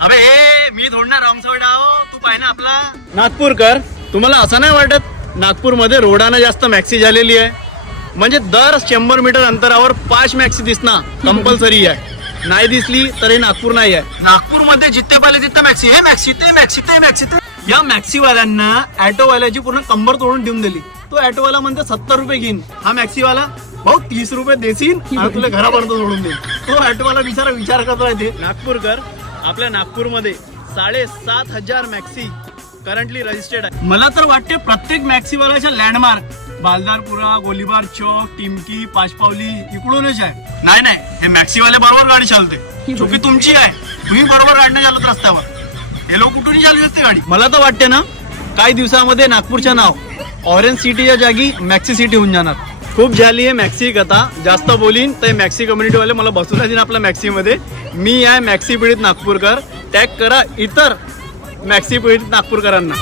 अबे हे मी थोडणार wrong side आहो, तू पाय ना आपला नागपूरकर. तुम्हाला असं नाही वाटत नागपूरमध्ये रोडानं जास्त मॅक्सी झालेली आहे? म्हणजे दर 100 मीटर अंतरावर 5 मॅक्सी दिसणं कंपल्सरी आहे. नाही दिसली तर हे नागपूर नाही आहे. नागपूरमध्ये जिथे पाहिले तिथे मॅक्सी, हे मॅक्सी ते मॅक्सी ते मॅक्सी ते. या मॅक्सीवाल्यांना ॲटोवाल्याची पूर्ण कंबर तोडून ठेवून दिली. तो ॲटोवाला म्हणते 70 रुपये घेईन, हा मॅक्सीवाला भाऊ 30 रुपये देशील आणि तुला घरापर्यंत सोडून देईल. तो ॲटोवाला बिचारा विचार करत राहते. नागपूरकर, आपल्या नागपूरमध्ये 7,500 मॅक्सी करंटली रजिस्टर्ड आहे. मला तर वाटते प्रत्येक मॅक्सीवाल्याच्या लँडमार्क बालदारपुरा, गोलीबार चौक, टिमकी, पाचपावली इकडूनच आहे. नाही हे मॅक्सीवाले बरोबर गाडी चालते, चुकी तुमची आहे. तुम्ही बरोबर गाडी नाही चालत रस्त्यावर, हे लोक कुठूनही चालू असते गाडी. मला तर वाटते ना काही दिवसामध्ये नागपूरचं नाव ऑरेंज सिटीच्या जागी मॅक्सी सिटी होऊन जाणार. खूप झाली आहे मॅक्सी कथा, जास्त बोलीन तर मॅक्सी कम्युनिटीवाले मला बसून देईन आपल्या मॅक्सीमध्ये. मी आहे मॅक्सी पीडित नागपूरकर. टॅग करा इतर मॅक्सी पीडित नागपूरकरांना.